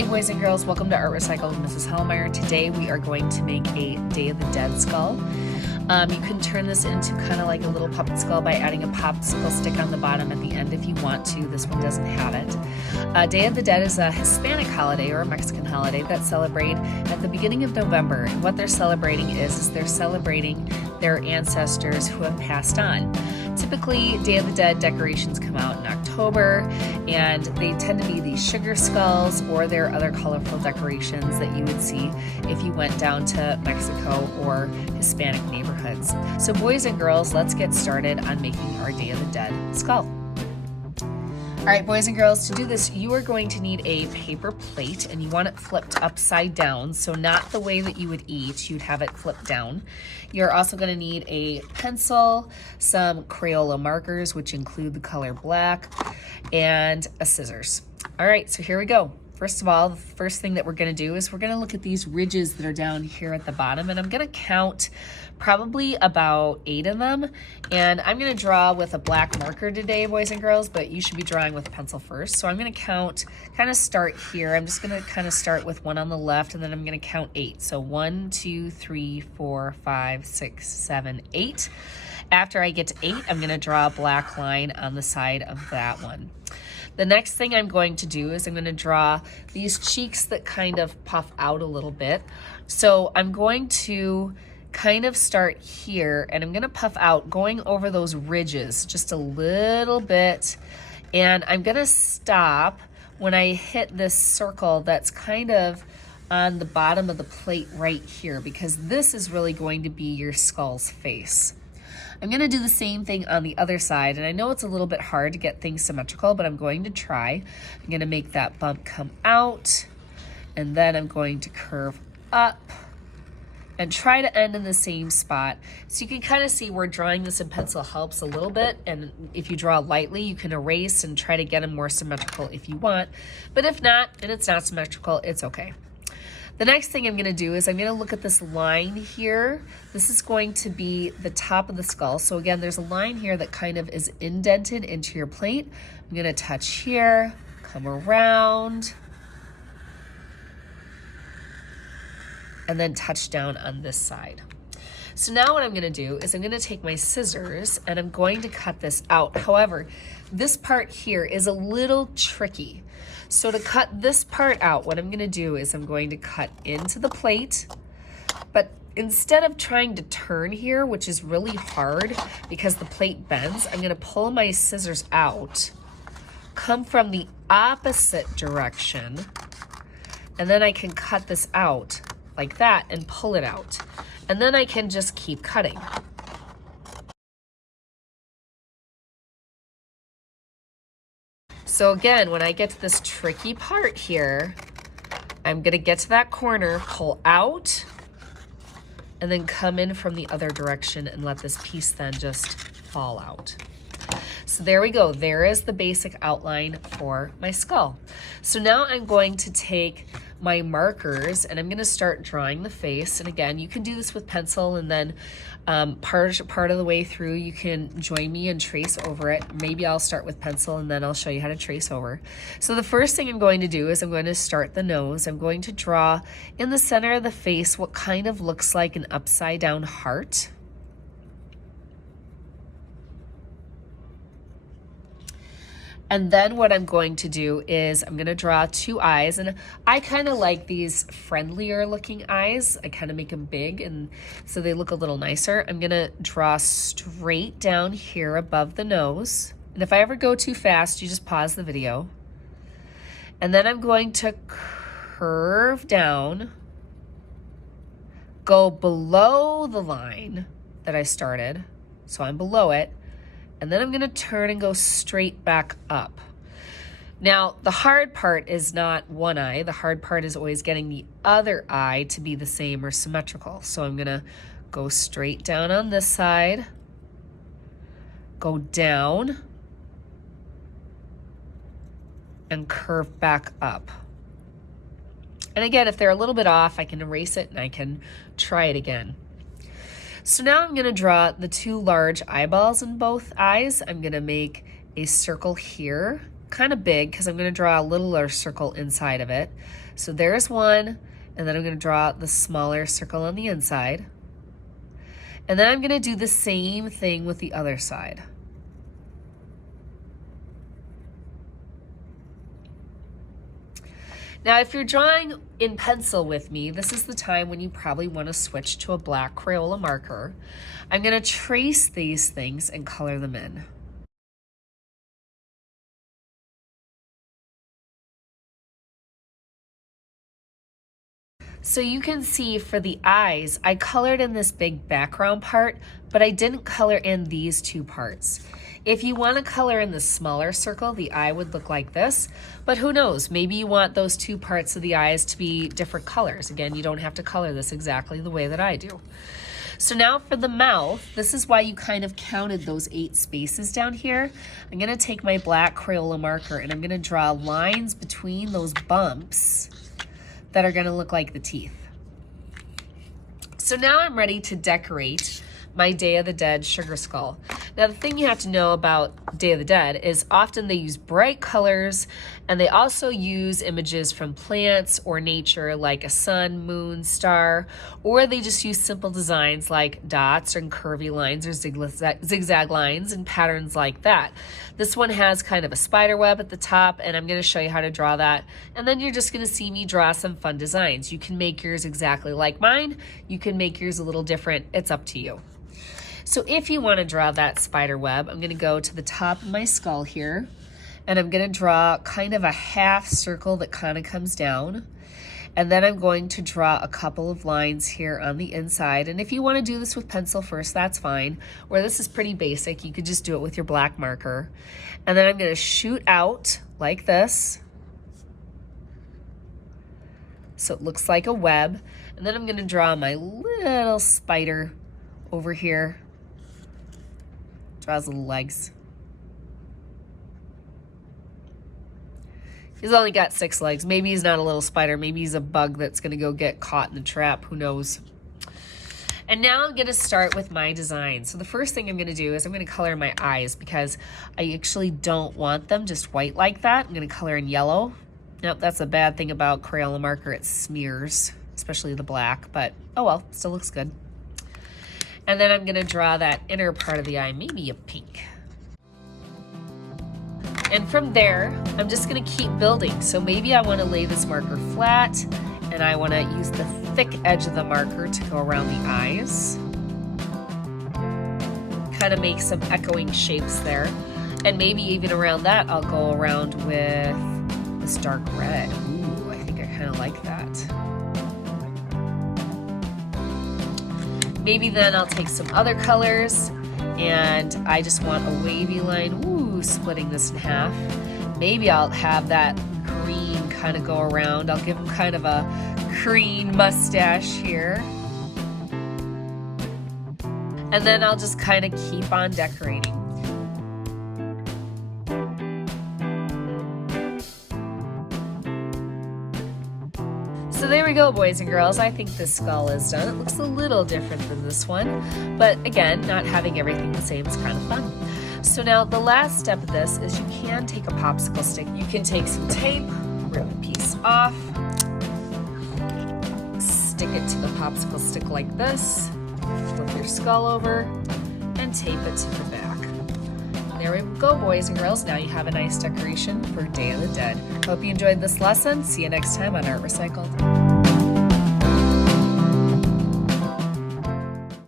Hey boys and girls, welcome to Art Recycled with Mrs. Hellmeyer. Today we are going to make a Day of the Dead skull. You can turn this into kind of like a little puppet skull by adding a popsicle stick on the bottom at the end if you want to. This one doesn't have it. Day of the Dead is a Hispanic holiday or a Mexican holiday that's celebrated at the beginning of November. And what they're celebrating is they're celebrating their ancestors who have passed on. Typically, Day of the Dead decorations come out in October, and they tend to be these sugar skulls, or there are other colorful decorations that you would see if you went down to Mexico or Hispanic neighborhoods. So boys and girls, let's get started on making our Day of the Dead skull. All right, boys and girls, to do this, you are going to need a paper plate, and you want it flipped upside down, so not the way that you would eat. You'd have it flipped down. You're also going to need a pencil, some Crayola markers, which include the color black, and a scissors. All right, so here we go. First of all, the first thing that we're going to do is we're going to look at these ridges that are down here at the bottom, and I'm going to count probably about 8 of them. And I'm going to draw with a black marker today, boys and girls, but you should be drawing with a pencil first. So I'm going to count, kind of start here. I'm just going to kind of start with 1 on the left, and then I'm going to count 8. So 1, 2, 3, 4, 5, 6, 7, 8. After I get to 8, I'm going to draw a black line on the side of that one. The next thing I'm going to do is I'm going to draw these cheeks that kind of puff out a little bit. So I'm going to kind of start here, and I'm going to puff out going over those ridges just a little bit. And I'm going to stop when I hit this circle that's kind of on the bottom of the plate right here, because this is really going to be your skull's face. I'm going to do the same thing on the other side, and I know it's a little bit hard to get things symmetrical, but I'm going to try. I'm going to make that bump come out, and then I'm going to curve up and try to end in the same spot. So you can kind of see where drawing this in pencil helps a little bit, and if you draw lightly, you can erase and try to get them more symmetrical if you want, but if not, and it's not symmetrical, it's okay. The next thing I'm going to do is I'm going to look at this line here. This is going to be the top of the skull. So again, there's a line here that kind of is indented into your plate. I'm going to touch here, come around, and then touch down on this side. So now what I'm going to do is I'm going to take my scissors and I'm going to cut this out. However, this part here is a little tricky. So to cut this part out, what I'm going to do is I'm going to cut into the plate, but instead of trying to turn here, which is really hard because the plate bends, I'm going to pull my scissors out, come from the opposite direction, and then I can cut this out like that and pull it out. And then I can just keep cutting. So again, when I get to this tricky part here, I'm going to get to that corner, pull out, and then come in from the other direction and let this piece then just fall out. So there we go. There is the basic outline for my skull. So now I'm going to take my markers and I'm going to start drawing the face. And again, you can do this with pencil, and then part of the way through you can join me and trace over it. Maybe I'll start with pencil and then I'll show you how to trace over. So the first thing I'm going to do is I'm going to start the nose. I'm going to draw in the center of the face what kind of looks like an upside down heart. And then what I'm going to do is I'm going to draw 2 eyes, and I kind of like these friendlier looking eyes. I kind of make them big, and so they look a little nicer. I'm going to draw straight down here above the nose. And if I ever go too fast, you just pause the video. And then I'm going to curve down, go below the line that I started. So I'm below it. And then I'm going to turn and go straight back up. Now, the hard part is not one eye. The hard part is always getting the other eye to be the same or symmetrical. So I'm going to go straight down on this side, go down, and curve back up. And again, if they're a little bit off, I can erase it and I can try it again. So now I'm going to draw the 2 large eyeballs in both eyes. I'm going to make a circle here kind of big because I'm going to draw a littler circle inside of it. So there's one, and then I'm going to draw the smaller circle on the inside. And then I'm going to do the same thing with the other side. Now, if you're drawing in pencil with me, this is the time when you probably want to switch to a black Crayola marker. I'm going to trace these things and color them in. So you can see for the eyes, I colored in this big background part, but I didn't color in these two parts. If you want to color in the smaller circle, the eye would look like this, but who knows, maybe you want those two parts of the eyes to be different colors. Again, you don't have to color this exactly the way that I do. So now for the mouth, this is why you kind of counted those 8 spaces down here. I'm going to take my black Crayola marker and I'm going to draw lines between those bumps that are going to look like the teeth. So now I'm ready to decorate my Day of the Dead sugar skull. Now the thing you have to know about Day of the Dead is often they use bright colors, and they also use images from plants or nature like a sun, moon, star, or they just use simple designs like dots and curvy lines or zigzag lines and patterns like that. This one has kind of a spider web at the top, and I'm going to show you how to draw that, and then you're just going to see me draw some fun designs. You can make yours exactly like mine. You can make yours a little different. It's up to you. So if you want to draw that spider web, I'm going to go to the top of my skull here, and I'm going to draw kind of a half circle that kind of comes down. And then I'm going to draw a couple of lines here on the inside. And if you want to do this with pencil first, that's fine. Or this is pretty basic. You could just do it with your black marker. And then I'm going to shoot out like this, so it looks like a web. And then I'm going to draw my little spider over here. Draws little legs. He's only got 6 legs. Maybe he's not a little spider. Maybe he's a bug that's going to go get caught in the trap. Who knows? And now I'm going to start with my design. So the first thing I'm going to do is I'm going to color my eyes because I actually don't want them just white like that. I'm going to color in yellow. Nope, that's a bad thing about Crayola marker. It smears, especially the black, but oh well, still looks good. And then I'm going to draw that inner part of the eye, maybe a pink. And from there, I'm just going to keep building. So maybe I want to lay this marker flat, and I want to use the thick edge of the marker to go around the eyes. Kind of make some echoing shapes there. And maybe even around that, I'll go around with this dark red. Ooh, I think I kind of like that. Maybe then I'll take some other colors, and I just want a wavy line, ooh, splitting this in half. Maybe I'll have that green kind of go around. I'll give him kind of a green mustache here. And then I'll just kind of keep on decorating. So there we go, boys and girls. I think this skull is done. It looks a little different than this one, but again, not having everything the same is kind of fun. So now the last step of this is you can take a popsicle stick. You can take some tape, rip a piece off, stick it to the popsicle stick like this, flip your skull over, and tape it to the back. There we go, boys and girls. Now you have a nice decoration for Day of the Dead. Hope you enjoyed this lesson. See you next time on Art Recycled.